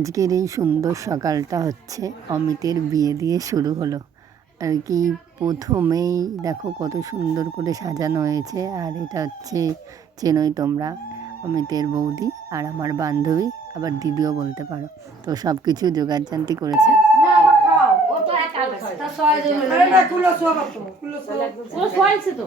আজকের এই সুন্দর সকালটা হচ্ছে অমিতের বিয়ে দিয়ে শুরু হলো। আর কি প্রথমেই দেখো কত সুন্দর করে সাজানো হয়েছে। আর এটা হচ্ছে চেনই তোমরা অমিতের বৌদি আর আমার বান্ধবী আবার দিদিও বলতে পারো। তো সব কিছু জোগাড়জান্তি করেছে তো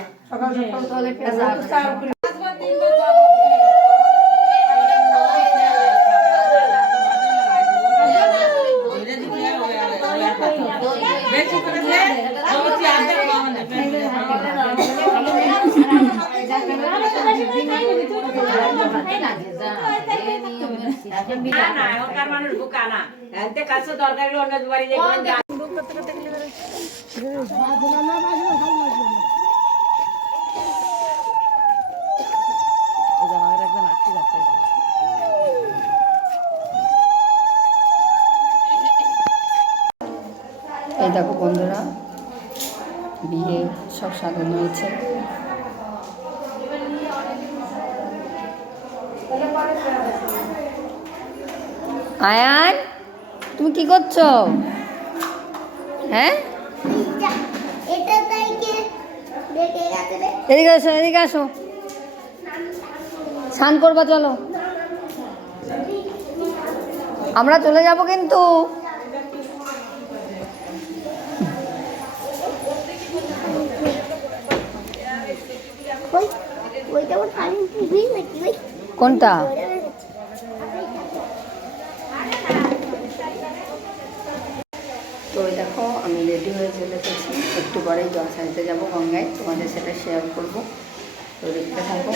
অধিকটার সময় লাগবে আমার আমার আমার আমার সকাল সকাল তোলে চার করে না ওখানকার মানুষ বোকা না এতে কাছে দরকারি অন্য বাড়ি যে এই দেখো বন্ধুরা, বিয়ে সব সাজানো হয়েছে। আয়ান, তুমি কি করছ? হ্যাঁ? এদিকে আসো এদিকে আসো স্নান করবা, চলো। আমরা চলে যাব কিন্তু ওই ওইটা ওর পানি দিবি নাকি ওই কোনটা? তো দেখো আমি রেডি হয়ে চলে এসেছি। একটু পরেই জল সাজতে যাব গঙ্গায় তোমাদের সেটা শেয়ার করব। তো দেখতে থাকো।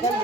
এখন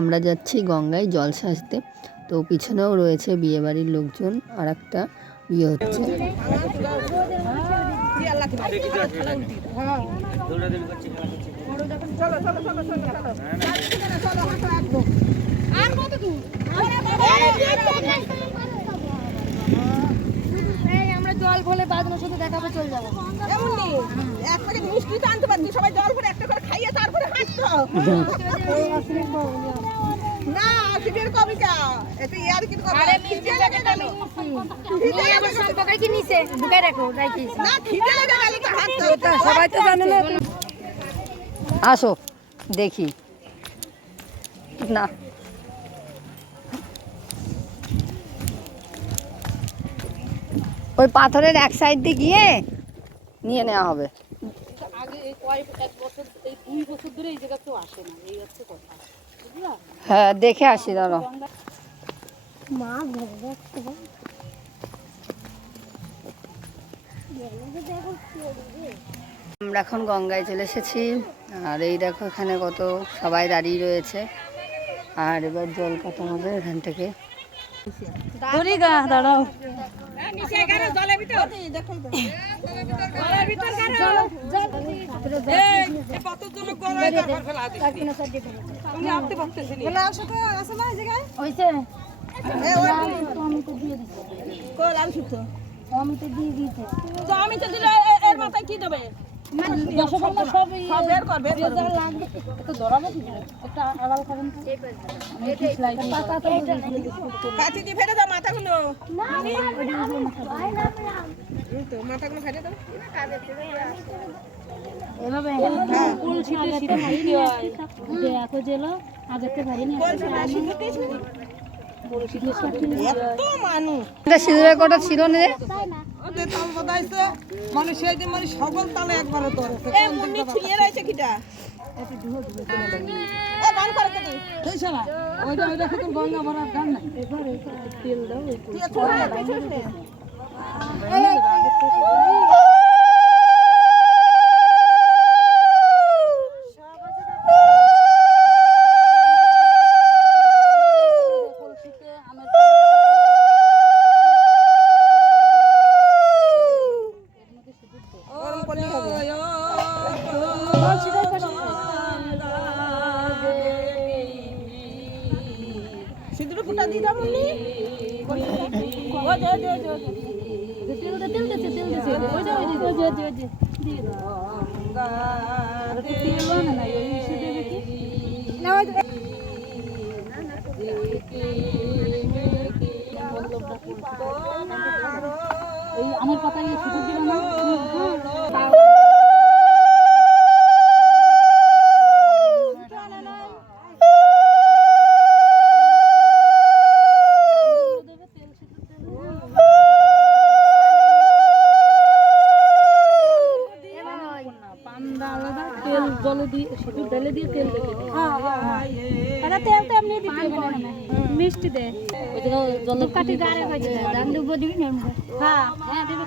আমরা যাচ্ছি গঙ্গায় জল সাজতে তো পিছনেও রয়েছে বিয়েবাড়ির লোকজন আর একটা বিয়ে হচ্ছে জল ভরে দেখাবে চলে যাব। এমনি এক প্যাকেট মিষ্টি তো আনতে পারবি সবাই জল করে একটা করে খাইয়ে তারপরে হাঁটতো। না সিটের কবিতা। এটা ইয়ার কি কবে আরে মিষ্টি লাগে গেল সম্পর্কে কি নিছে? ঢুকে রাখো রাখিস না খিদে লেগে গেল তো হাত সবাই তো জানে না। আসো দেখি। না। ওই পাথরের এক সাইড দিয়ে গিয়ে নিয়ে নেওয়া হবে। হ্যাঁ দেখে আসি দাঁড়ো মা আমরা এখন গঙ্গায় চলে এসেছি আর এই দেখো এখানে কত সবাই দাঁড়িয়ে রয়েছে আর এবার জল কাটা হবে এখান থেকে। দাঁড়াও। জলের ভিতর। জলের ভিতর আমি তো দিয়ে দিছি কই লাল সুতো আমি তো দিয়ে দিয়েছি তো আমি তো দিলে এর মাথায় কি দেবে ফেলে দাও দেখো জেলো আগেতে সিঁদুরের কটা ছিল না মানে সেই দিন মানে সকল তালে একবারে রয়েছে কিটা ওইটা ওইটা তো গঙ্গা ভরার গান নাই তেল দাও সিঁদুর ফুটা দিয়ে দাও মুন্নি ও, দে দে দে তেল দে তেল দে তেল দে, ওই যে ওই যে ওই যে ওই যে যে দিয়ে দাও। তেল না না, এই শুধু দেখি না ওই যে এই আমার কথা এই শুধু দিল না? জলে দিয়ে শুধু ডালে দিয়ে তেল দিয়ে হ্যাঁ হ্যাঁ, হ্যাঁ। তেল তো এমনি দিতে হবে মিষ্টি দে ওই জন্য জল কাটি গারে হয়েছে। দান দেবো দিবি না হ্যাঁ হ্যাঁ দেবো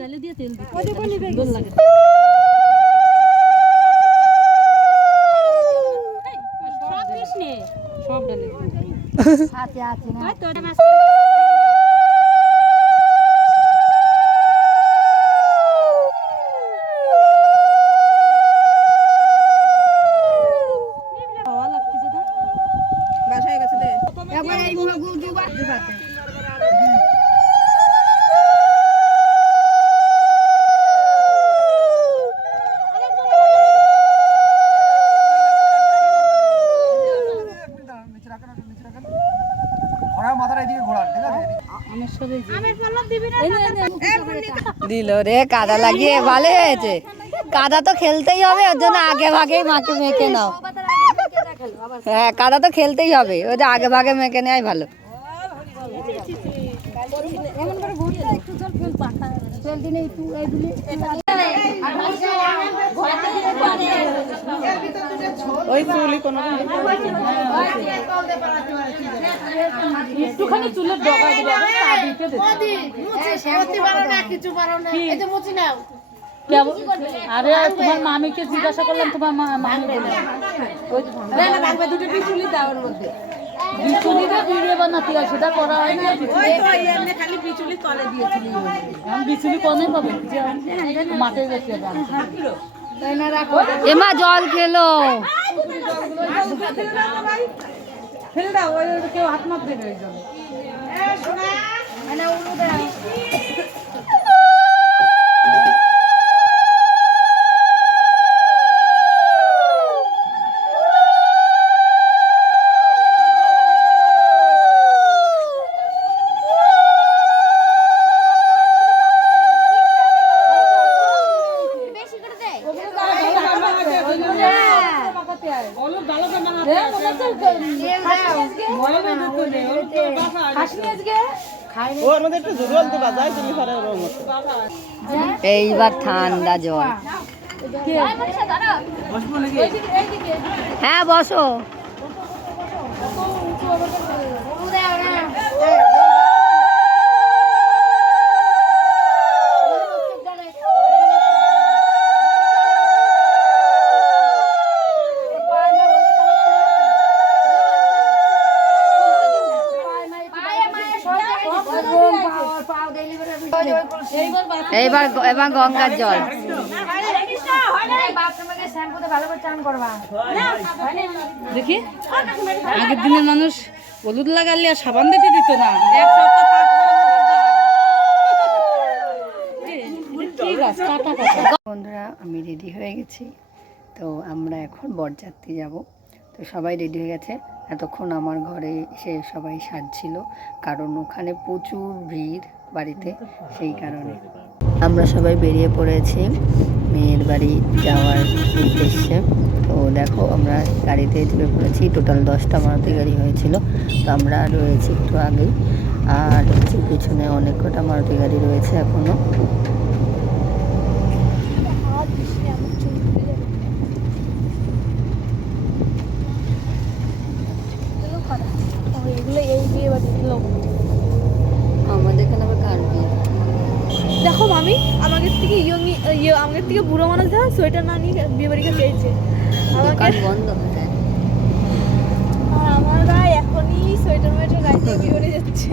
ডালে দিয়ে তেল দিতে লাগে। সব ডালে। হাতে না? দিল রে কাদা লাগিয়ে ভালো হয়েছে। কাদা তো খেলতেই হবে ওর জন্য আগে ভাগেই মাকে মেখে নাও। হ্যাঁ কাদা তো খেলতেই হবে ওই যে আগে ভাগে মেখে নেওয়াই ভালো। একটুখানি চুলের ডগা দিবে তা দিতে দে কেমন? আরে তোমার মামিকে জিজ্ঞাসা করলাম তোমার মামি বলে। ভিডিও বানাতে হয় সেটা করা হয় না খালি বিচুলি তলে দিয়েছিলি। বিচুলি কমে পাবে। মাঠে যেতে এমা জল খেলো। ফেলে দাও ওই কেউ হাত মাপ দেবে একজন। এইবার ঠান্ডা জল। হ্যাঁ বসো। এইবার এবার গঙ্গার জল। দেখি? আগের দিনের মানুষ হলুদ লাগালে আর সাবান দিতে দিত না। বন্ধুরা, আমি রেডি হয়ে গেছি। তো আমরা এখন বরযাত্রী যাব। তো সবাই রেডি হয়ে গেছে। এতক্ষণ আমার ঘরে এসে সবাই সাজছিল। কারণ ওখানে প্রচুর ভিড় বাড়িতে, সেই কারণে। আমরা সবাই বেরিয়ে পড়েছি মেয়ের বাড়ি যাওয়ার উদ্দেশ্যে। তো দেখো, আমরা গাড়িতে চেপে পড়েছি। টোটাল দশটা মারুতি গাড়ি হয়েছিল। তো আমরা রয়েছি একটু আগেই। আর হচ্ছে পিছনে অনেক কটা মারুতি গাড়ি রয়েছে এখনও এগুলো এই বিয়ে বাড়ির লোক আমাদের এখানে আবার কার বিয়ে দেখো আমাকে আমাদের থেকে ইয়ং ইয়ে আমাদের থেকে বুড়ো মানুষ দেখা সোয়েটার না নিয়ে বিয়ে বাড়িতে পেয়েছে আমাকে বন্ধ আর আমার ভাই এখনই সোয়েটার মোয়েটার গায়ে বিয়ে বাড়ি যাচ্ছে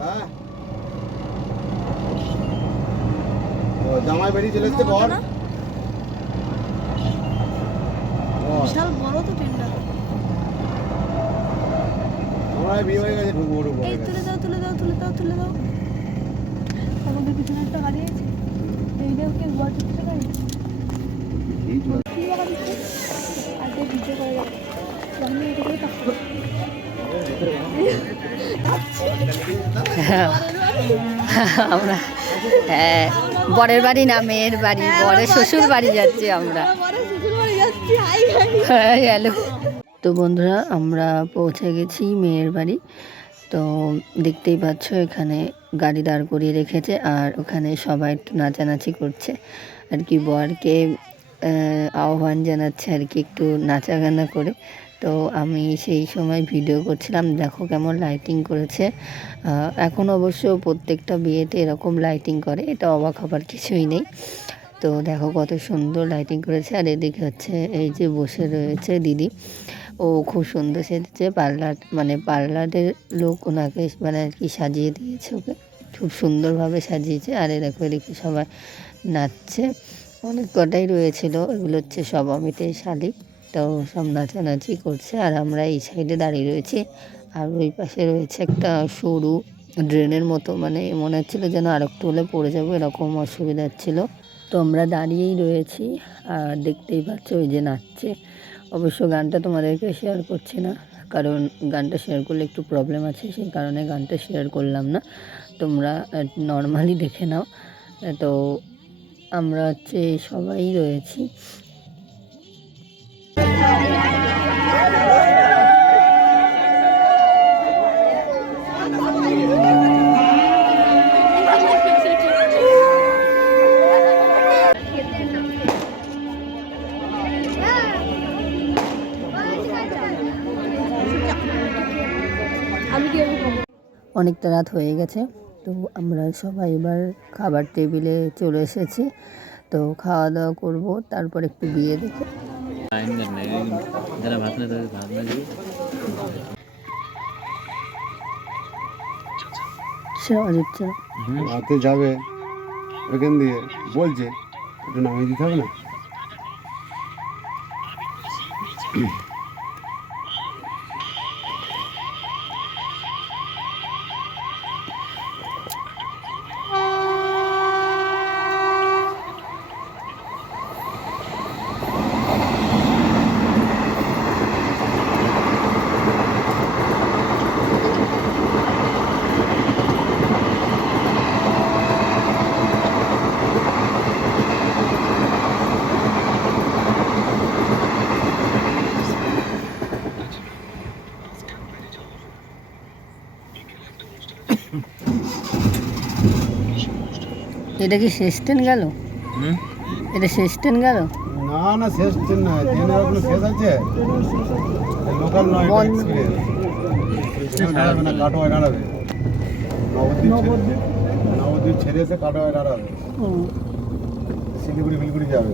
হ্যাঁ ও বাড়ি চলে এসছে বর বিশাল বড় তো টেন্ডার। হয় বিয়ে হয়ে গেছে। ঢুকবো ঢুকবো এই তুলে দাও তুলে দাও তুলে দাও তুলে দাও। আমাদের পিছনে একটা গাড়ি আছে। এই দেও কি গোয়া চিত্র গাড়ি এই চলে কি বাবা দিচ্ছে আগে ভিডিও করে যাবে আমি এটা করে তাকবো আমরা হ্যাঁ। বরের বাড়ি না মেয়ের বাড়ি বরের শ্বশুর বাড়ি যাচ্ছি আমরা। বড় শ্বশুর বাড়ি যাচ্ছি। হ্যাঁ হ্যালো তো বন্ধুরা আমরা পৌঁছে গেছি মেয়ের বাড়ি। তো দেখতেই পাচ্ছ এখানে গাড়ি দাঁড় করিয়ে রেখেছে আর ওখানে সবাই একটু নাচানাচি করছে। আর কি বরকে আহ, আহ্বান জানাচ্ছে আর কি একটু নাচা গানা করে। তো আমি সেই সময় ভিডিও করছিলাম, দেখো কেমন লাইটিং করেছে। এখন অবশ্য প্রত্যেকটা বিয়েতে এরকম লাইটিং করে, এটা অবাক হবার কিছুই নেই। তো দেখো কত সুন্দর লাইটিং করেছে, আর এদিকে হচ্ছে এই যে বসে রয়েছে দিদি। ও খুব সুন্দর সেজেছে, পার্লার মানে পার্লারের লোক ওনাকে মানে আর কি সাজিয়ে দিয়েছে ওকে। খুব সুন্দরভাবে সাজিয়েছে, আর দেখো এদিকে সবাই নাচছে। অনেক কটাই রয়েছিল, এগুলো হচ্ছে সব অমিতের শালিক তো সব নাচানাচি করছে, আর আমরা এই সাইডে দাঁড়িয়ে রয়েছি। আর ওই পাশে রয়েছে একটা সরু ড্রেনের মতো মানে মনে হচ্ছিল যেন আর একটু হলে পড়ে যাব, এরকম অসুবিধা ছিল। তো আমরা দাঁড়িয়েই রয়েছি, আর দেখতেই পাচ্ছ ওই যে নাচছে। অবশ্য গানটা তোমাদেরকে শেয়ার করছি না, কারণ গানটা শেয়ার করলে একটু প্রবলেম আছে, সেই কারণে গানটা শেয়ার করলাম না। তোমরা নর্মালি দেখে নাও। তো আমরা হচ্ছে সবাই রয়েছি। অনেকটা রাত হয়ে গেছে, তো আমরা সবাই এবার খাবার টেবিলে চলে এসেছি। তো খাওয়া দাওয়া করব, তারপর একটু বিয়ে দেখে। তাদের ভাত না দিয়ে সে আওয়াজ হচ্ছে না। রাতে যাবে ওখান দিয়ে বলছে একটু নামিয়ে দিতে হবে না এটা কি শেষ ট্রেন গেল? এটা শেষ ট্রেন গেল? না না শেষ ট্রেন না ট্রেনের কোনো শেষ আছে? লোকাল নয় দাঁড়াবে না কাটোয়ায় দাঁড়াবে। নবদ্বীপ নবদ্বীপ? ছেড়ে এসে কাটোয়ায় দাঁড়াবে। শিলিগুড়ি ফিলিগুড়ি যাবে।